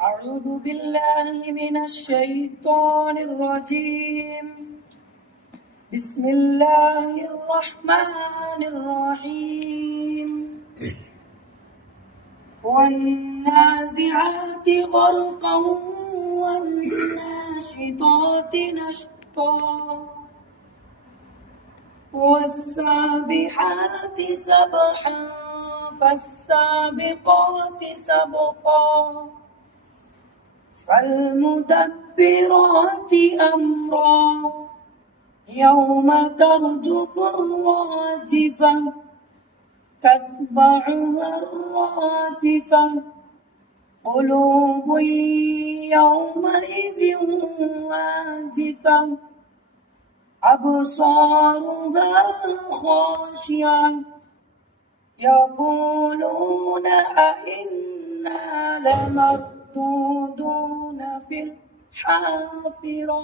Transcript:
أعوذ بالله من الشيطان الرجيم. بسم الله الرحمن الرحيم. والنازعات غرقا والناشطات نشطا والسابحات سبحا فالسابقات سبقا فالمدبرات أمرا يوم ترجف الراجفة تتبعها الرادفة قلوب يومئذ واجفة أبصارها خاشعة يقولون أئنا لمردودون في الحافرة